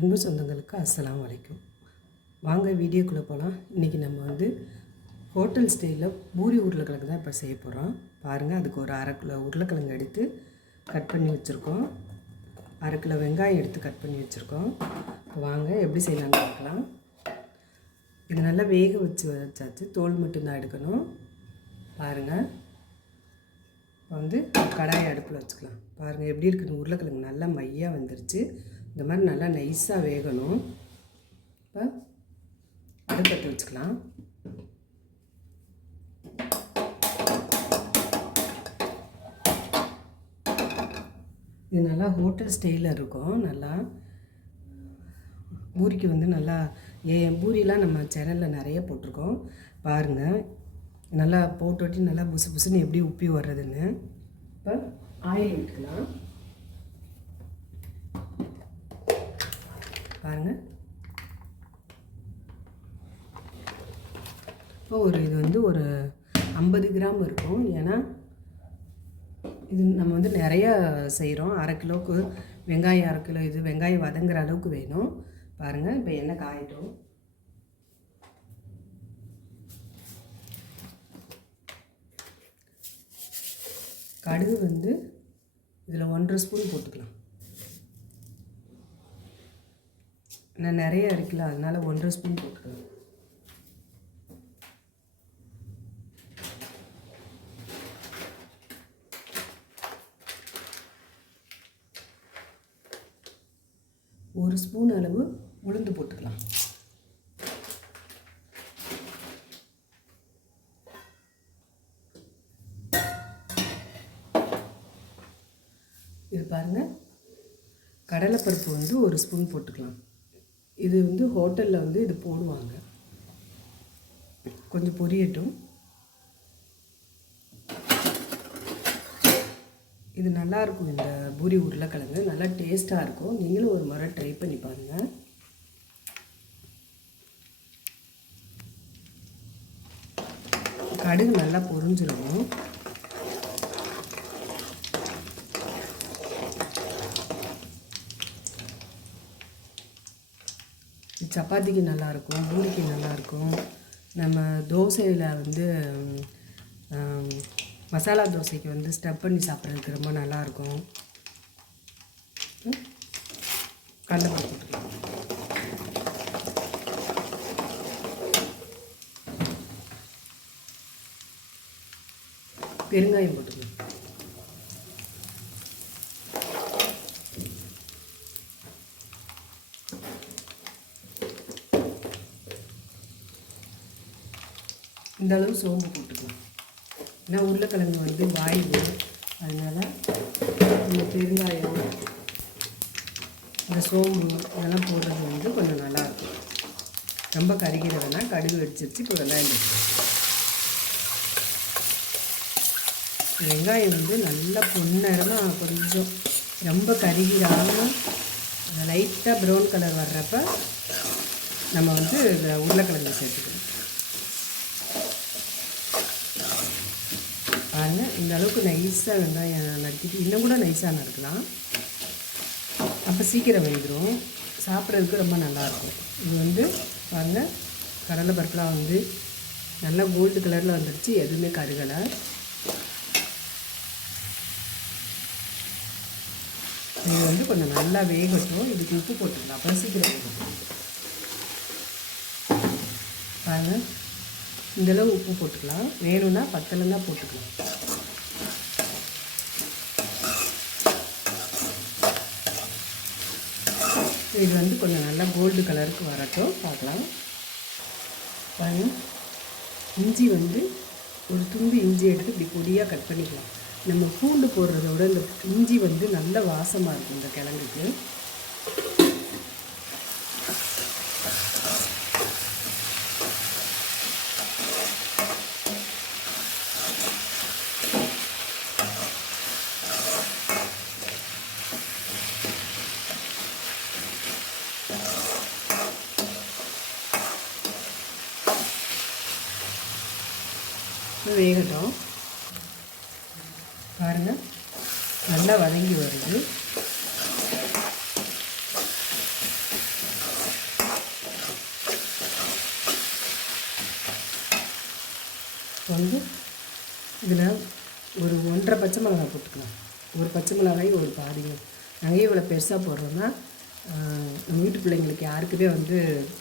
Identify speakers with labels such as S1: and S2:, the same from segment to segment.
S1: அன்பு சொந்தங்களுக்கு அஸ்லாம் வலைக்கும் வாங்க வீடியோக்குள்ளே போகலாம் இன்றைக்கி நம்ம வந்து ஹோட்டல் ஸ்டைலில் பூரி உருளைக்கிழங்கு தான் இப்போ செய்ய போகிறோம் பாருங்கள் அதுக்கு ஒரு அரை கிலோ உருளைக்கிழங்கு எடுத்து கட் பண்ணி வச்சுருக்கோம். அரை கிலோ வெங்காயம் எடுத்து கட் பண்ணி வச்சுருக்கோம். வாங்க எப்படி செய்யலாம்னு பார்க்கலாம். இது நல்லா வேக வச்சு வச்சாச்சு. தோல் மட்டும்தான் எடுக்கணும். பாருங்கள் இப்போ வந்து கடாயை அடுப்பில் வச்சுக்கலாம். பாருங்கள் எப்படி இருக்குன்னு உருளைக்கிழங்கு நல்லா மையாக வந்துருச்சு. இந்த மாதிரி நல்லா நைஸாக வேகணும். இப்போ அடுப்பத்தை வச்சுக்கலாம். இது நல்லா ஹோட்டல் ஸ்டைலில் இருக்கும். நல்லா பூரிக்கு வந்து நல்லா ஏ பூரிலாம் நம்ம சேனலில் நிறைய போட்டிருக்கோம். பாருங்கள் நல்லா போட்டு ஒட்டி நல்லா புசு புசுன்னு எப்படி உப்பி வர்றதுன்னு இப்போ ஆயில் விட்டுக்கலாம் பாருங்கள் இப்போ ஒரு இது வந்து ஒரு ஐம்பது கிராம் இருக்கும். ஏன்னா இது நம்ம வந்து நிறையா செய்கிறோம் அரை கிலோவுக்கு வெங்காயம் அரை கிலோ இது வெங்காயம் வதங்குற அளவுக்கு வேணும். பாருங்கள் இப்போ எண்ணெய் காயிட்டும். கடுகு வந்து இதில் ஒன்றரை ஸ்பூன் போட்டுக்கலாம். நான் நிறைய இருக்குல்ல அதனால் ஒன்றரை ஸ்பூன் போட்டுக்கலாம் ஒரு ஸ்பூன் அளவு உளுந்து போட்டுக்கலாம். இது பாருங்கள் கடலைப்பருப்பு வந்து ஒரு ஸ்பூன் போட்டுக்கலாம். இது வந்து ஹோட்டலில் வந்து இது போடுவாங்க. கொஞ்சம் பொரியட்டும். இது நல்லா இருக்கும் இந்த பூரி உருளைக்கிழங்கு. நல்லா டேஸ்ட்டாக இருக்கும். நீங்களும் ஒரு முறை ட்ரை பண்ணி பாருங்கள் கடுகு நல்லா பொறிஞ்சிருக்கும் சப்பாத்திக்கு நல்லாயிருக்கும் பூரிக்கு நல்லாயிருக்கும். நம்ம தோசையில் வந்து மசாலா தோசைக்கு வந்து ஸ்டப் பண்ணி சாப்பிட்றதுக்கு ரொம்ப நல்லாயிருக்கும். கடலைப்பருப்பு போட்டுக்கலாம் பெருங்காயம் போட்டுக்கலாம். இந்த அளவு சோம்பு போட்டுக்கலாம். ஏன்னா உருளைக்கிழங்கு வந்து வாய்வு அதனால் இந்த பெருங்காயம் இந்த சோம்பு இதெல்லாம் போடுறது வந்து கொஞ்சம் நல்லாயிருக்கும். ரொம்ப கருகிற வேணால் கடுகு வெடிச்சிருச்சு இப்போ வெங்காயம் வெங்காயம் வந்து நல்லா பொன்னரமாக கொஞ்சம் ரொம்ப கருகிடாமல் லைட்டாக ப்ரௌன் கலர் வர்றப்ப நம்ம வந்து இந்த உருளைக்கிழங்கு சேர்த்துக்கணும் பாருங்க இந்த அளவுக்கு நைஸாக வெங்காயம் நறுக்கிட்டு இன்னும் கூட நைஸாக நறுக்கலாம். அப்போ சீக்கிரம் வெந்துடும் சாப்பிட்றதுக்கு ரொம்ப நல்லாயிருக்கும். இது வந்து பாருங்க கடலை பருப்புலாம் வந்து நல்லா கோல்டு கலரில் வந்துடுச்சு எதுவுமே கருகலை. இது வந்து கொஞ்சம் நல்லா வேகட்டும். இதுக்கு உப்பு போட்டுக்கலாம். அப்போ சீக்கிரம் வேகட்டும். பாருங்க இந்தளவு உப்பு போட்டுக்கலாம். வேணும்னா பத்தலன்னா போட்டுக்கலாம். இது வந்து கொஞ்சம் நல்லா கோல்டு கலருக்கு வரட்டும். பார்க்கலாம். பாருங்க. இஞ்சி வந்து ஒரு துண்டு இஞ்சி எடுத்து இப்படி பொடியாக கட் பண்ணிக்கலாம். நம்ம பூண்டு போடுறத விட இந்த இஞ்சி வந்து நல்ல வாசமாக இருக்கும் இந்த கிழங்குக்கு. வேகட்டும். பாருங்கள் நல்லா வதங்கி வருது. வந்து இதில் ஒரு ஒன்றரை பச்சை மிளகா போட்டுக்கலாம். ஒரு பச்சை மிளகாய் ஒரு பாதியும் நாங்கள் இவ்வளோ பெருசாக போடுறோன்னா நம்ம வீட்டு பிள்ளைங்களுக்கு யாருக்குமே வந்து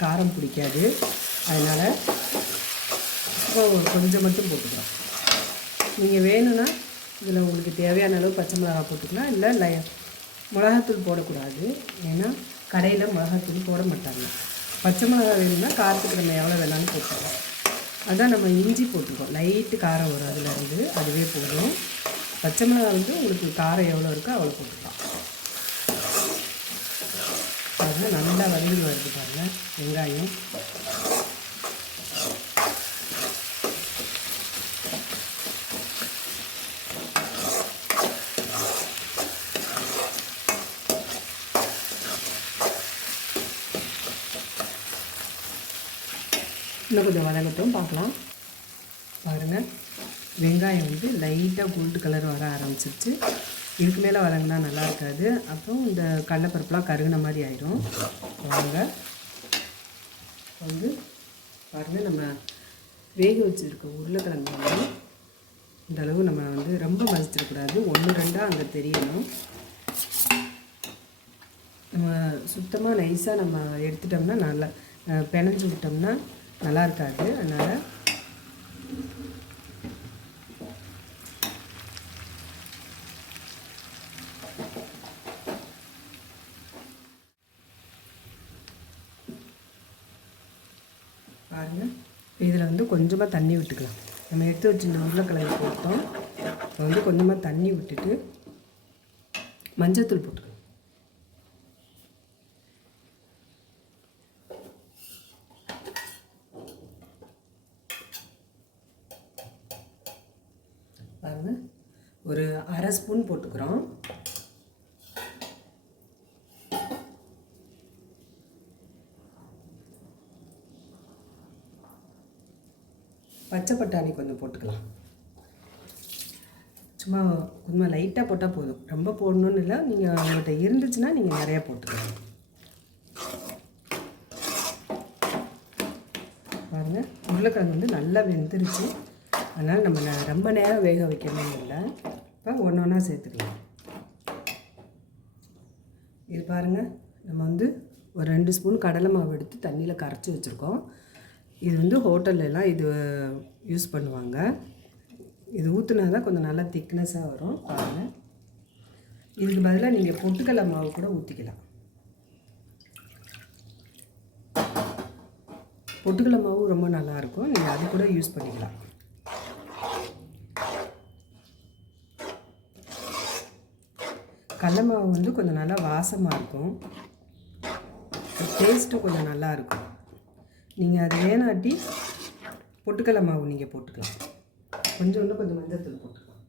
S1: காரம் பிடிக்காது. அதனால் இப்போ கொஞ்சம் மட்டும் போட்டுக்கலாம். நீங்கள் வேணும்னா இதில் உங்களுக்கு தேவையான அளவு பச்சை மிளகா போட்டுக்கலாம். இல்லை லை மிளகாத்தூள் போடக்கூடாது. ஏன்னா கடையில் மிளகாத்தூள் போட மாட்டாங்க. பச்சை மிளகா வேணும்னா காரத்துக்கு நம்ம எவ்வளோ வேணாலும் போட்டுக்கலாம். அதுதான் நம்ம இஞ்சி போட்டுருக்கோம். லைட்டு காரம் வரும் அதில் இருந்து அதுவே போதும். பச்சை மிளகா வந்து உங்களுக்கு காரம் எவ்வளோ இருக்கோ அவ்வளோ போட்டுக்கலாம். பாருங்க நல்லா வதங்கி வருது பாருங்கள் வெங்காயம். இன்னும் கொஞ்சம் வதங்கட்டும் பார்க்கலாம். பாருங்கள் வெங்காயம் வந்து லைட்டாக கோல்டு கலர் வர ஆரம்பிச்சிருச்சு. இதுக்கு மேலே வதங்கினா நல்லா இருக்காது. அப்புறம் இந்த கடலைப்பருப்புலாம் கருகின மாதிரி ஆயிடும். வாங்க. வந்து பாருங்கள் நம்ம வேக வச்சுருக்க உருளைக்கிழங்கு வந்து இந்த அளவு நம்ம வந்து ரொம்ப மதிச்சிடக்கூடாது ஒன்று ரெண்டாக அங்கே தெரியணும். நம்ம சுத்தமாக நைஸாக நம்ம எடுத்துட்டோம்னா நல்லா அஹ், பிணைஞ்சு விட்டோம்னா நல்லா இருக்காது அதனால். பாருங்கள் இதில் வந்து கொஞ்சமாக தண்ணி விட்டுக்கலாம். நம்ம எடுத்து வச்சிருந்த உருளைக்கிழங்கு போட்டோம். வந்து கொஞ்சமாக தண்ணி விட்டுட்டு மஞ்சத்தூள் போட்டுக்கலாம் பாருங்க ஒரு அரை ஸ்பூன் போட்டுக்கிறோம். பச்சை பட்டாணி கொஞ்சம் போட்டுக்கலாம். சும்மா கொஞ்சம் லைட்டாக போட்டால் போதும். ரொம்ப போடணும்னு இல்லை நீங்கள் உங்கள்கிட்ட இருந்துச்சுன்னா நீங்கள் நிறையா போட்டுக்கலாம். பாருங்கள் உருளைக்கிழங்கு வந்து நல்லா வெந்துருச்சு. அதனால் நம்ம ரொம்ப நேரம் வேக வைக்கணும் இல்லை. இப்போ ஒன்று ஒன்றா சேர்த்துக்கலாம். இது பாருங்கள் நம்ம வந்து ஒரு ரெண்டு ஸ்பூன் கடலை மாவு எடுத்து தண்ணியில் கரைச்சி வச்சுருக்கோம். இது வந்து ஹோட்டல்லெல்லாம் இது யூஸ் பண்ணுவாங்க. இது ஊற்றுனா தான் கொஞ்சம் நல்லா திக்னஸாக வரும் பாருங்கள் இதுக்கு பதிலாக நீங்கள் பொட்டுக்கடலை மாவு கூட ஊற்றிக்கலாம் பொட்டுக்கடலை மாவு ரொம்ப நல்லாயிருக்கும் நீங்கள் அது கூட யூஸ் பண்ணிக்கலாம். கடல மாவு வந்து கொஞ்சம் நல்லா வாசமாக இருக்கும். டேஸ்ட்டும் கொஞ்சம் நல்லா இருக்கும். நீங்கள் அது வேணாட்டி பொட்டுக்கடலை மாவு நீங்கள் போட்டுக்கலாம். கொஞ்சம் இன்னும் கொஞ்சம் மஞ்சள் போட்டுக்கலாம்.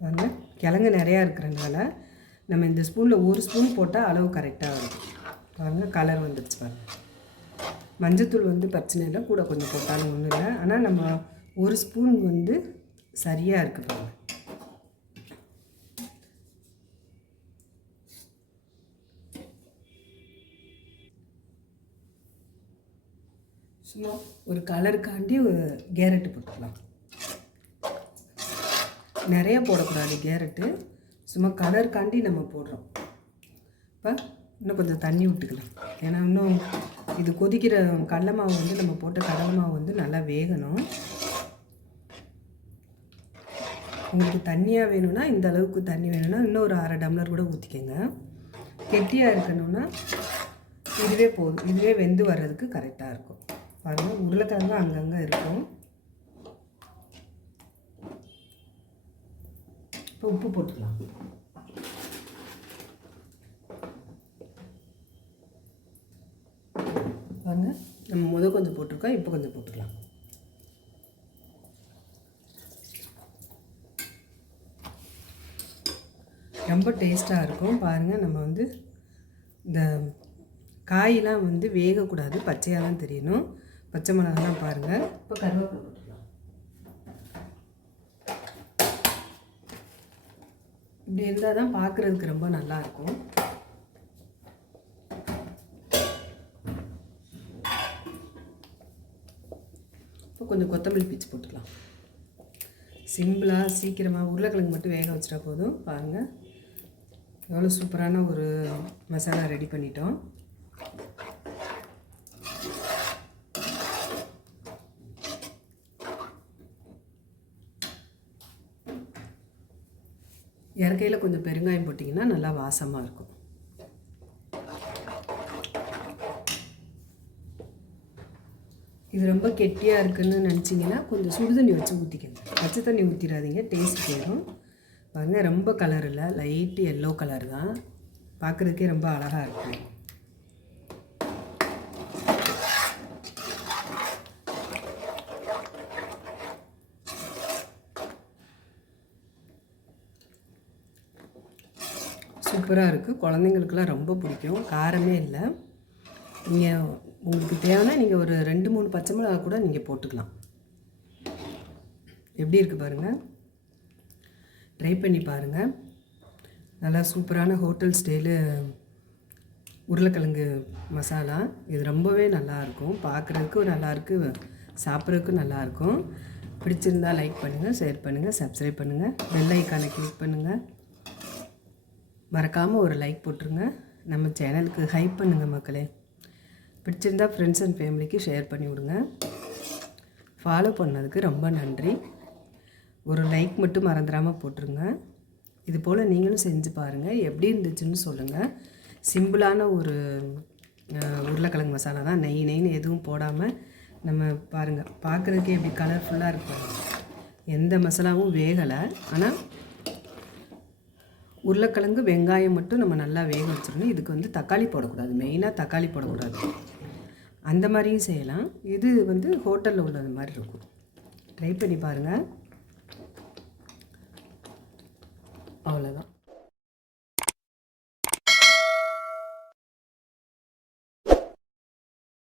S1: பாருங்க கிழங்கு நிறையா இருக்கிறனால நம்ம இந்த ஸ்பூனில் ஒரு ஸ்பூன் போட்டால் அளவு கரெக்டாக வரும். பாருங்கள் கலர் வந்துடுச்சு பாருங்கள் மஞ்சத்தூள் வந்து பிரச்சனை இல்லை கூட கொஞ்சம் போட்டாலும் ஒன்றும் இல்லை. ஆனால் நம்ம ஒரு ஸ்பூன் வந்து சரியாக இருக்கு பாருங்க. சும்மா ஒரு கலருக்காண்டி ஒரு கேரட்டு போட்டுக்கலாம். நிறைய போடக்கூடாது கேரட்டு சும்மா கலருக்காண்டி நம்ம போடுறோம். இப்போ இன்னும் கொஞ்சம் தண்ணி விட்டுக்கலாம் ஏன்னா இன்னும் இது கொதிக்கிற கடலை மாவு வந்து நம்ம போட்ட கடலை மாவு வந்து நல்லா வேகணும். உங்களுக்கு தண்ணியாக வேணும்னா இந்த அளவுக்கு தண்ணி வேணும்னா இன்னும் ஒரு அரை டம்ளர் கூட ஊற்றிக்கோங்க கெட்டியாக இருக்கணும்னா இதுவே போதும் இதுவே வெந்து வர்றதுக்கு கரெக்டாக இருக்கும். பாருங்கள் உருளைக்கிழங்கு அங்கங்கே இருக்கும். இப்போ உப்பு போட்டுக்கலாம். பாருங்க. நம்ம முத கொஞ்சம் போட்டிருக்கோம் இப்போ கொஞ்சம் போட்டுக்கலாம். ரொம்ப டேஸ்ட்டாக இருக்கும். பாருங்கள் நம்ம வந்து இந்த காயெல்லாம் வந்து வேகக்கூடாது பச்சையாக தான் தெரியணும். பச்சை மிளகாலாம் பாருங்கள் இப்போ கருவேப்பிலை இப்படி இருந்தால் தான் பார்க்குறதுக்கு ரொம்ப நல்லாயிருக்கும். கொஞ்சம் கொத்தமல்லி பீச்சு போட்டுக்கலாம். சிம்பிளாக சீக்கிரமாக உருளைக்கிழங்கு மட்டும் வேக வச்சிட்டா போதும். பாருங்கள் எவ்வளோ சூப்பரான ஒரு மசாலா ரெடி பண்ணிட்டோம். இறக்கையில் கொஞ்சம் பெருங்காயம் போட்டிங்கன்னா நல்லா வாசமாக இருக்கும். இது ரொம்ப கெட்டியாக இருக்குன்னு நினச்சிங்கன்னா கொஞ்சம் சுடு தண்ணி வச்சு ஊற்றிக்கங்க பச்சை தண்ணி ஊற்றிடாதீங்க டேஸ்ட் போயிடும். பாருங்கள் ரொம்ப கலர் இல்லை. லைட்டு எல்லோ கலர் தான். பார்க்குறதுக்கே ரொம்ப அழகாக இருக்குது சூப்பராக இருக்குது குழந்தைங்களுக்குலாம் ரொம்ப பிடிக்கும். காரமே இல்லை. நீங்கள் உங்களுக்கு தேவைன்னா நீங்கள் ஒரு ரெண்டு மூணு பச்சை மிளகா கூட நீங்கள் போட்டுக்கலாம். எப்படி இருக்குது பாருங்கள் ட்ரை பண்ணி பாருங்கள் நல்லா சூப்பரான ஹோட்டல் ஸ்டைலு உருளைக்கிழங்கு மசாலா. இது ரொம்பவே நல்லாயிருக்கும் பார்க்குறதுக்கும் நல்லாயிருக்கு சாப்பிட்றதுக்கும் நல்லாயிருக்கும் பிடிச்சிருந்தா லைக் பண்ணுங்கள் ஷேர் பண்ணுங்கள் சப்ஸ்கிரைப் பண்ணுங்கள் பெல் ஐக்கானை கிளிக் பண்ணுங்கள் மறக்காமல் ஒரு லைக் போட்டுருங்க. நம்ம சேனலுக்கு ஹைப் பண்ணுங்கள் மக்களே. பிடிச்சிருந்தா ஃப்ரெண்ட்ஸ் அண்ட் ஃபேமிலிக்கு ஷேர் பண்ணி விடுங்க. ஃபாலோ பண்ணதுக்கு ரொம்ப நன்றி. ஒரு லைக் மட்டும் மறந்துடாமல் போட்டுருங்க. இது போல் நீங்களும் செஞ்சு பாருங்கள் எப்படி இருந்துச்சுன்னு சொல்லுங்கள் சிம்பிளான ஒரு உருளைக்கிழங்கு மசாலா தான். நெய் நெய்னு எதுவும் போடாமல் நம்ம பாருங்கள் பார்க்குறதுக்கே எப்படி கலர்ஃபுல்லாக இருக்கும் எந்த மசாலாவும் வேகலை. ஆனால் உருளைக்கிழங்கு வெங்காயம் மட்டும் நம்ம நல்லா வேக வச்சிடணும். இதுக்கு வந்து தக்காளி போடக்கூடாது. மெயினாக தக்காளி போடக்கூடாது. அந்த மாதிரியும் செய்யலாம். இது வந்து ஹோட்டலில் உள்ளது மாதிரி இருக்கும். ட்ரை பண்ணி பாருங்கள் அவ்வளோதான்